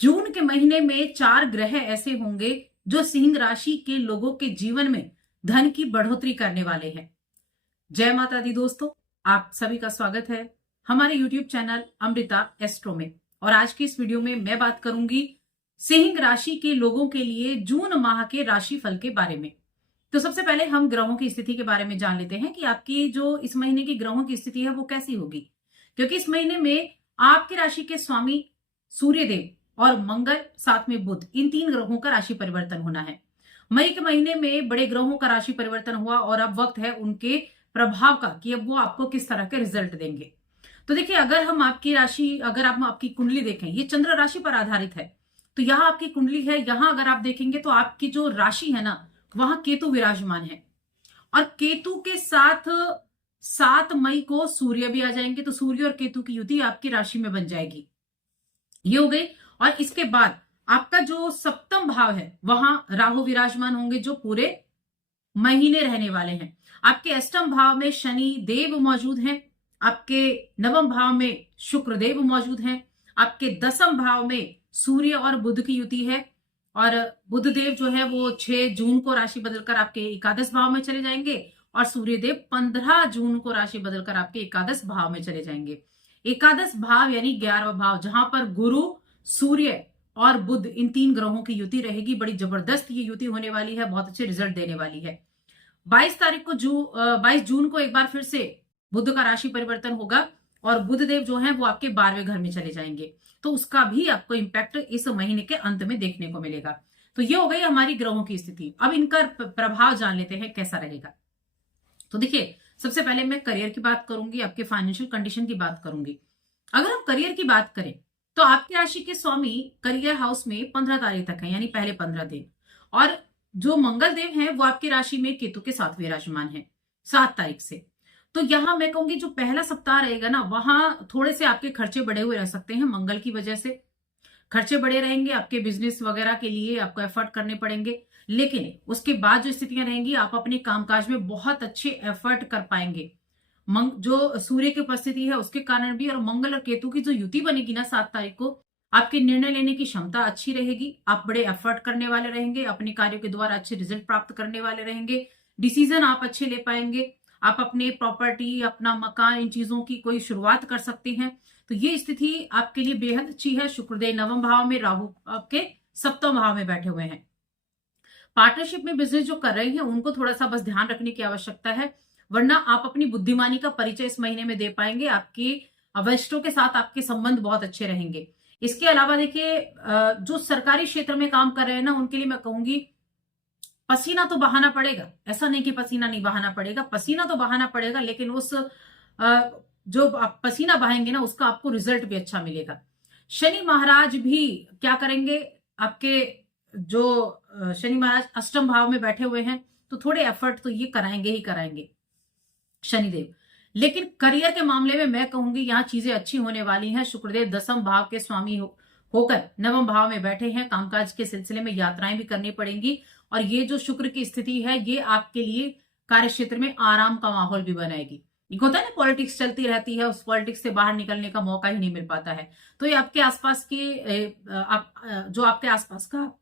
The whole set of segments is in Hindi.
जून के महीने में 4 ग्रह ऐसे होंगे जो सिंह राशि के लोगों के जीवन में धन की बढ़ोतरी करने वाले हैं। जय माता दी दोस्तों, आप सभी का स्वागत है हमारे यूट्यूब चैनल अमृता एस्ट्रो में। और आज की इस वीडियो में मैं बात करूंगी सिंह राशि के लोगों के लिए जून माह के राशि फल के बारे में। तो सबसे पहले हम ग्रहों की स्थिति के बारे में जान लेते हैं कि आपकी जो इस महीने की ग्रहों की स्थिति है वो कैसी होगी। क्योंकि इस महीने में आपकी राशि के स्वामी सूर्यदेव और मंगल साथ में बुध, इन 3 ग्रहों का राशि परिवर्तन होना है। मई के महीने में बड़े ग्रहों का राशि परिवर्तन हुआ और अब वक्त है उनके प्रभाव का कि अब वो आपको किस तरह के रिजल्ट देंगे। तो देखिए, अगर हम आपकी राशि, अगर आप आपकी कुंडली देखें, ये चंद्र राशि पर आधारित है। तो यहाँ आपकी कुंडली है, यहाँ अगर आप देखेंगे तो आपकी जो राशि है ना, वहां केतु विराजमान है और केतु के साथ 7 मई को सूर्य भी आ जाएंगे। तो सूर्य और केतु की युति आपकी राशि में बन जाएगी। ये हो गई। और इसके बाद आपका जो सप्तम भाव है वहां राहु विराजमान होंगे जो पूरे महीने रहने वाले हैं। आपके अष्टम भाव में शनि देव मौजूद हैं। आपके नवम भाव में शुक्र देव मौजूद हैं। आपके दसम भाव में सूर्य और बुध की युति है और बुध देव जो है वो 6 जून को राशि बदलकर आपके एकादश भाव में चले जाएंगे और सूर्य देव 15 जून को राशि बदलकर आपके एकादश भाव में चले जाएंगे। एकादश भाव यानी 11वां भाव, जहां पर गुरु, सूर्य और बुध, इन 3 ग्रहों की युति रहेगी। बड़ी जबरदस्त ये युति होने वाली है, बहुत अच्छे रिजल्ट देने वाली है। 22 जून को एक बार फिर से बुध का राशि परिवर्तन होगा और बुध देव जो है वो आपके 12वें घर में चले जाएंगे। तो उसका भी आपको इंपैक्ट इस महीने के अंत में देखने को मिलेगा। तो ये हो गई हमारी ग्रहों की स्थिति। अब इनका प्रभाव जान लेते हैं कैसा रहेगा। तो देखिए, सबसे पहले मैं करियर की बात करूंगी, आपके फाइनेंशियल कंडीशन की बात करूंगी। अगर हम करियर की बात करें तो आपकी राशि के स्वामी करियर हाउस में 15 तारीख तक है, यानी पहले 15 दिन। और जो मंगल देव हैं वो आपकी राशि में केतु के साथ विराजमान है 7 तारीख से। तो यहां मैं कहूंगी जो पहला सप्ताह रहेगा ना, वहां थोड़े से आपके खर्चे बढ़े हुए रह सकते हैं। मंगल की वजह से खर्चे बढ़े रहेंगे, आपके बिजनेस वगैरह के लिए आपको एफर्ट करने पड़ेंगे। लेकिन उसके बाद जो स्थितियां रहेंगी, आप अपने कामकाज में बहुत अच्छे एफर्ट कर पाएंगे। जो सूर्य की उपस्थिति है उसके कारण भी, और मंगल और केतु की जो युति बनेगी ना 7 तारीख को, आपके निर्णय लेने की क्षमता अच्छी रहेगी। आप बड़े एफर्ट करने वाले रहेंगे, अपने कार्यों के द्वारा अच्छे रिजल्ट प्राप्त करने वाले रहेंगे। डिसीजन आप अच्छे ले पाएंगे। आप अपने प्रॉपर्टी, अपना मकान, इन चीजों की कोई शुरुआत कर सकते हैं। तो ये स्थिति आपके लिए बेहद अच्छी है। शुक्रदेव नवम भाव में, राहु आपके सप्तम भाव में बैठे हुए हैं। पार्टनरशिप में बिजनेस जो कर रहे हैं उनको थोड़ा सा बस ध्यान रखने की आवश्यकता है, वरना आप अपनी बुद्धिमानी का परिचय इस महीने में दे पाएंगे। आपके वरिष्ठों के साथ आपके संबंध बहुत अच्छे रहेंगे। इसके अलावा देखिए, जो सरकारी क्षेत्र में काम कर रहे हैं ना, उनके लिए मैं कहूंगी पसीना तो बहाना पड़ेगा। ऐसा नहीं कि पसीना नहीं बहाना पड़ेगा, पसीना तो बहाना पड़ेगा, लेकिन उस जो आप पसीना बहाएंगे ना, उसका आपको रिजल्ट भी अच्छा मिलेगा। शनि महाराज भी क्या करेंगे, आपके जो शनि महाराज अष्टम भाव में बैठे हुए हैं, तो थोड़े एफर्ट तो ये कराएंगे ही कराएंगे शनिदेव। लेकिन करियर के मामले में मैं कहूंगी यहाँ चीजें अच्छी होने वाली हैं। शुक्रदेव दसम भाव के स्वामी होकर नवम भाव में बैठे हैं। कामकाज के सिलसिले में यात्राएं भी करनी पड़ेंगी और ये जो शुक्र की स्थिति है ये आपके लिए कार्य क्षेत्र में आराम का माहौल भी बनाएगी। एक होता है ना, पॉलिटिक्स चलती रहती है, उस पॉलिटिक्स से बाहर निकलने का मौका ही नहीं मिल पाता है। तो ये आपके आसपास के जो आपके आसपास का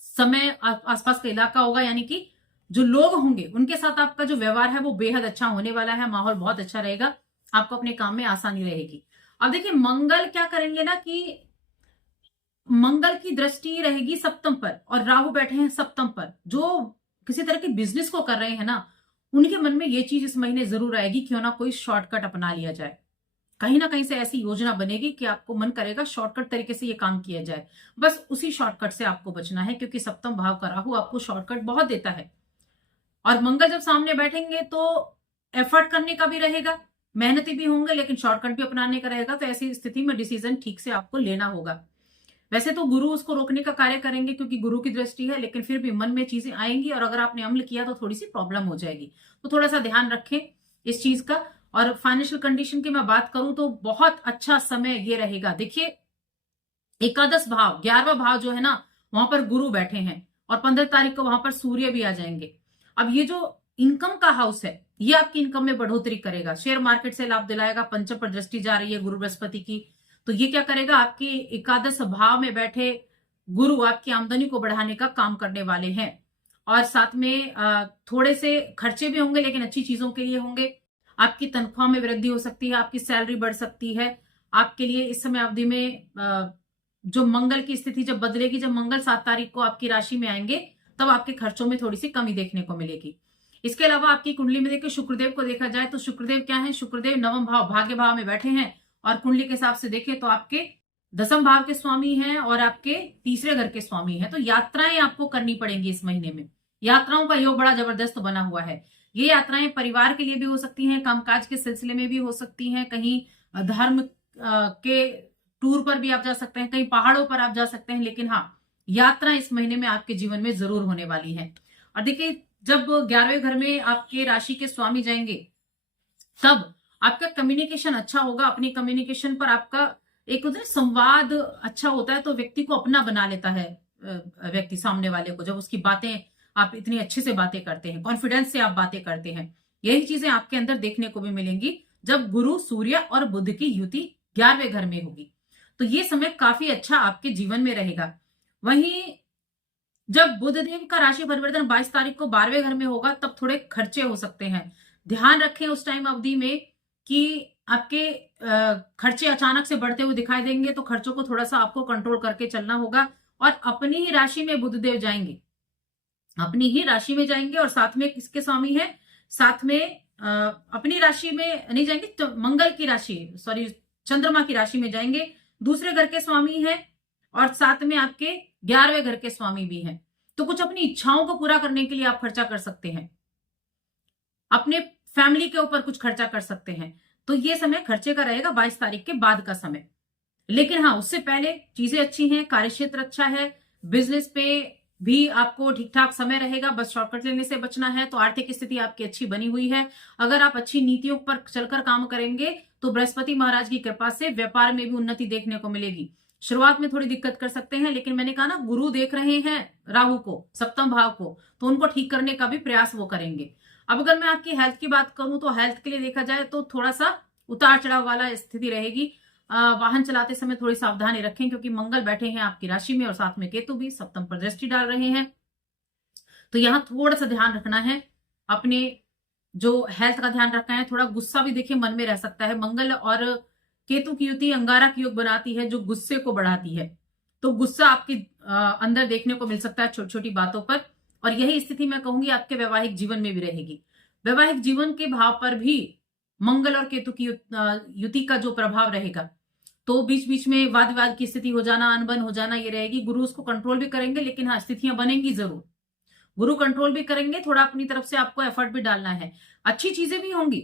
समय, आसपास का इलाका होगा, यानी कि जो लोग होंगे उनके साथ आपका जो व्यवहार है वो बेहद अच्छा होने वाला है। माहौल बहुत अच्छा रहेगा, आपको अपने काम में आसानी रहेगी। अब देखिए, मंगल क्या करेंगे ना कि मंगल की दृष्टि रहेगी सप्तम पर और राहु बैठे हैं सप्तम पर। जो किसी तरह के बिजनेस को कर रहे हैं ना, उनके मन में ये चीज इस महीने जरूर आएगी, क्यों ना कोई शॉर्टकट अपना लिया जाए। कहीं ना कहीं से ऐसी योजना बनेगी कि आपको मन करेगा शॉर्टकट तरीके से ये काम किया जाए। बस उसी शॉर्टकट से आपको बचना है, क्योंकि सप्तम भाव का राहु आपको शॉर्टकट बहुत देता है। और मंगल जब सामने बैठेंगे तो एफर्ट करने का भी रहेगा, मेहनती भी होंगे, लेकिन शॉर्टकट भी अपनाने का रहेगा। तो ऐसी स्थिति में डिसीजन ठीक से आपको लेना होगा। वैसे तो गुरु उसको रोकने का कार्य करेंगे क्योंकि गुरु की दृष्टि है, लेकिन फिर भी मन में चीजें आएंगी और अगर आपने अमल किया तो थोड़ी सी प्रॉब्लम हो जाएगी। तो थोड़ा सा ध्यान रखें इस चीज का। और फाइनेंशियल कंडीशन की मैं बात करूं तो बहुत अच्छा समय ये रहेगा। देखिए, एकादश भाव, 11वां भाव जो है ना, वहां पर गुरु बैठे हैं और 15 तारीख को वहां पर सूर्य भी आ जाएंगे। अब ये जो इनकम का हाउस है ये आपकी इनकम में बढ़ोतरी करेगा, शेयर मार्केट से लाभ दिलाएगा। पंचम पर दृष्टि जा रही है गुरु बृहस्पति की, तो ये क्या करेगा, आपके एकादश भाव में बैठे गुरु आपकी आमदनी को बढ़ाने का काम करने वाले हैं। और साथ में थोड़े से खर्चे भी होंगे, लेकिन अच्छी चीजों के लिए होंगे। आपकी तनख्वाह में वृद्धि हो सकती है, आपकी सैलरी बढ़ सकती है। आपके लिए इस समय अवधि में जो मंगल की स्थिति जब बदलेगी, जब मंगल 7 तारीख को आपकी राशि में आएंगे, तब आपके खर्चों में थोड़ी सी कमी देखने को मिलेगी। इसके अलावा आपकी कुंडली में देखिए शुक्रदेव को देखा जाए तो शुक्रदेव क्या है, शुक्रदेव नवम भाव भाग्य भाव में बैठे हैं। और कुंडली के हिसाब से देखें तो आपके 10वें भाव के स्वामी हैं और आपके तीसरे घर के स्वामी हैं। तो यात्राएं आपको करनी पड़ेंगी इस महीने में। यात्राओं का योग बड़ा जबरदस्त बना हुआ है। ये यात्राएं परिवार के लिए भी हो सकती हैं, कामकाज के सिलसिले में भी हो सकती हैं, कहीं धर्म के टूर पर भी आप जा सकते हैं, कहीं पहाड़ों पर आप जा सकते हैं। लेकिन हाँ, यात्रा इस महीने में आपके जीवन में जरूर होने वाली है। और देखिए, जब 11वें घर में आपके राशि के स्वामी जाएंगे, तब आपका कम्युनिकेशन अच्छा होगा। अपनी कम्युनिकेशन पर आपका एक होता है संवाद अच्छा होता है, तो व्यक्ति को अपना बना लेता है व्यक्ति सामने वाले को। जब उसकी बातें, आप इतनी अच्छे से बातें करते हैं, कॉन्फिडेंस से आप बातें करते हैं, यही चीजें आपके अंदर देखने को भी मिलेंगी जब गुरु, सूर्य और बुध की युति 11वें घर में होगी। तो ये समय काफी अच्छा आपके जीवन में रहेगा। वहीं जब बुध देव का राशि परिवर्तन 22 तारीख को 12वें घर में होगा, तब थोड़े खर्चे हो सकते हैं। ध्यान रखें उस टाइम अवधि में कि आपके खर्चे अचानक से बढ़ते हुए दिखाई देंगे, तो खर्चों को थोड़ा सा आपको कंट्रोल करके चलना होगा। और अपनी ही राशि में बुध देव जाएंगे, अपनी ही राशि में जाएंगे। और साथ में किसके स्वामी है, साथ में अपनी राशि में नहीं जाएंगे, तो मंगल की राशि, सॉरी, चंद्रमा की राशि में जाएंगे। दूसरे घर के स्वामी है और साथ में आपके 11वें घर के स्वामी भी हैं। तो कुछ अपनी इच्छाओं को पूरा करने के लिए आप खर्चा कर सकते हैं, अपने फैमिली के ऊपर कुछ खर्चा कर सकते हैं। तो ये समय खर्चे का रहेगा 22 तारीख के बाद का समय। लेकिन हाँ, उससे पहले चीजें अच्छी हैं, कार्यक्षेत्र अच्छा है, बिजनेस पे भी आपको ठीक ठाक समय रहेगा। बस शॉर्टकट लेने से बचना है। तो आर्थिक स्थिति आपकी अच्छी बनी हुई है। अगर आप अच्छी नीतियों पर चलकर काम करेंगे तो बृहस्पति महाराज की कृपा से व्यापार में भी उन्नति देखने को मिलेगी। शुरुआत में थोड़ी दिक्कत कर सकते हैं, लेकिन मैंने कहा ना, गुरु देख रहे हैं राहु को, 7वें भाव को, तो उनको ठीक करने का भी प्रयास वो करेंगे। अब अगर मैं आपकी हेल्थ की बात करूं तो हेल्थ के लिए देखा जाए तो थोड़ा सा उतार चढ़ाव वाला स्थिति रहेगी। वाहन चलाते समय थोड़ी सावधानी रखें, क्योंकि मंगल बैठे हैं आपकी राशि में और साथ में केतु भी सप्तम पर दृष्टि डाल रहे हैं। तो यहां थोड़ा सा ध्यान रखना है, अपने जो हेल्थ का ध्यान रखना है। थोड़ा गुस्सा भी देखिए मन में रह सकता है। मंगल और केतु की युति अंगारा की योग बनाती है, जो गुस्से को बढ़ाती है। तो गुस्सा आपके अंदर देखने को मिल सकता है छोटी छोटी बातों पर। और यही स्थिति मैं कहूंगी आपके वैवाहिक जीवन में भी रहेगी। वैवाहिक जीवन के भाव पर भी मंगल और केतु की युति का जो प्रभाव रहेगा, तो बीच बीच में वाद विवाद की स्थिति हो जाना, अनबन हो जाना, ये रहेगी। गुरु उसको कंट्रोल भी करेंगे, लेकिन हाँ, स्थितियां बनेंगी जरूर। गुरु कंट्रोल भी करेंगे, थोड़ा अपनी तरफ से आपको एफर्ट भी डालना है। अच्छी चीजें भी होंगी,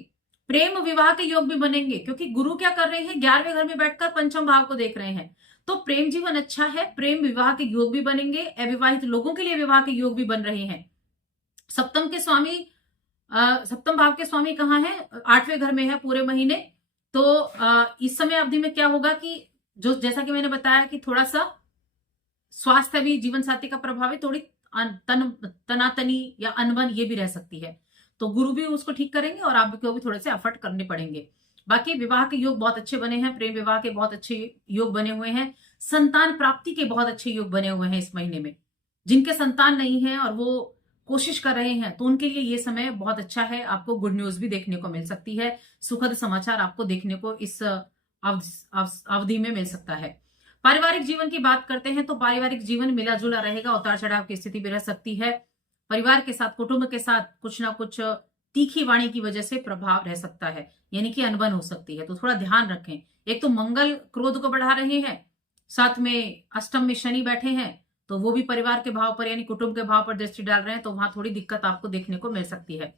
प्रेम विवाह के योग भी बनेंगे, क्योंकि गुरु क्या कर रहे हैं, 11वें घर में बैठकर पंचम भाव को देख रहे हैं। तो प्रेम जीवन अच्छा है, प्रेम विवाह के योग भी बनेंगे। अविवाहित लोगों के लिए विवाह के योग भी बन रहे हैं। सप्तम के स्वामी, सप्तम भाव के स्वामी कहाँ है, 8वें घर में है पूरे महीने। तो इस समय अवधि में क्या होगा कि जो, जैसा कि मैंने बताया कि थोड़ा सा स्वास्थ्य भी जीवन साथी का प्रभाव है, थोड़ी तनातनी या अनबन ये भी रह सकती है। तो गुरु भी उसको ठीक करेंगे और आपको भी थोड़े से एफर्ट करने पड़ेंगे। बाकी विवाह के योग बहुत अच्छे बने हैं, प्रेम विवाह के बहुत अच्छे योग बने हुए हैं, संतान प्राप्ति के बहुत अच्छे योग बने हुए हैं इस महीने में। जिनके संतान नहीं है और वो कोशिश कर रहे हैं, तो उनके लिए ये समय बहुत अच्छा है। आपको गुड न्यूज भी देखने को मिल सकती है, सुखद समाचार आपको देखने को इस अवधि में मिल सकता है। पारिवारिक जीवन की बात करते हैं तो पारिवारिक जीवन मिला जुला रहेगा, उतार चढ़ाव की स्थिति भी रह सकती है। परिवार के साथ, कुटुंब के साथ कुछ ना कुछ तीखी वाणी की वजह से प्रभाव रह सकता है, यानी कि अनबन हो सकती है। तो थोड़ा ध्यान रखें। एक तो मंगल क्रोध को बढ़ा रहे हैं, साथ में अष्टम में शनि बैठे हैं, तो वो भी परिवार के भाव पर यानी कुटुंब के भाव पर दृष्टि डाल रहे हैं, तो वहां थोड़ी दिक्कत आपको देखने को मिल सकती है।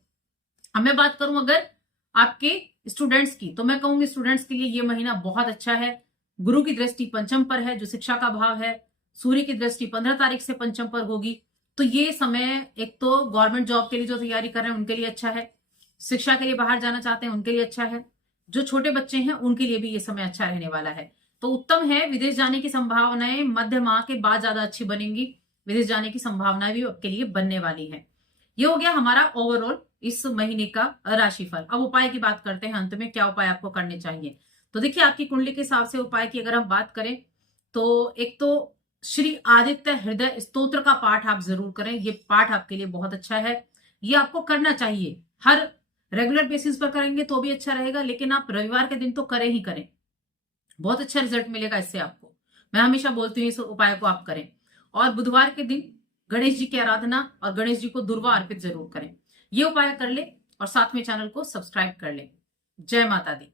अब मैं बात करूं अगर आपके स्टूडेंट्स की, तो मैं कहूंगी स्टूडेंट्स के लिए ये महीना बहुत अच्छा है। गुरु की दृष्टि पंचम पर है, जो शिक्षा का भाव है। सूर्य की दृष्टि 15 तारीख से पंचम पर होगी। तो ये समय एक तो गवर्नमेंट जॉब के लिए जो तैयारी कर रहे हैं उनके लिए अच्छा है, शिक्षा के लिए बाहर जाना चाहते हैं उनके लिए अच्छा है, जो छोटे बच्चे हैं उनके लिए भी ये समय अच्छा रहने वाला है। तो उत्तम है। विदेश जाने की संभावनाएं मध्य माह के बाद ज्यादा अच्छी बनेंगी। विदेश जाने की संभावनाएं भी आपके लिए बनने वाली है। ये हो गया हमारा ओवरऑल इस महीने का राशिफल। अब उपाय की बात करते हैं, अंत में क्या उपाय आपको करने चाहिए। तो देखिए आपकी कुंडली के हिसाब से उपाय की अगर हम बात करें तो एक तो श्री आदित्य हृदय स्तोत्र का पाठ आप जरूर करें। ये पाठ आपके लिए बहुत अच्छा है, ये आपको करना चाहिए। हर रेगुलर बेसिस पर करेंगे तो भी अच्छा रहेगा, लेकिन आप रविवार के दिन तो करें ही करें, बहुत अच्छा रिजल्ट मिलेगा इससे आपको। मैं हमेशा बोलती हूँ इस उपाय को आप करें। और बुधवार के दिन गणेश जी की आराधना और गणेश जी को दुर्वा अर्पित जरूर करें। ये उपाय कर ले और साथ में चैनल को सब्सक्राइब कर ले। जय माता दी।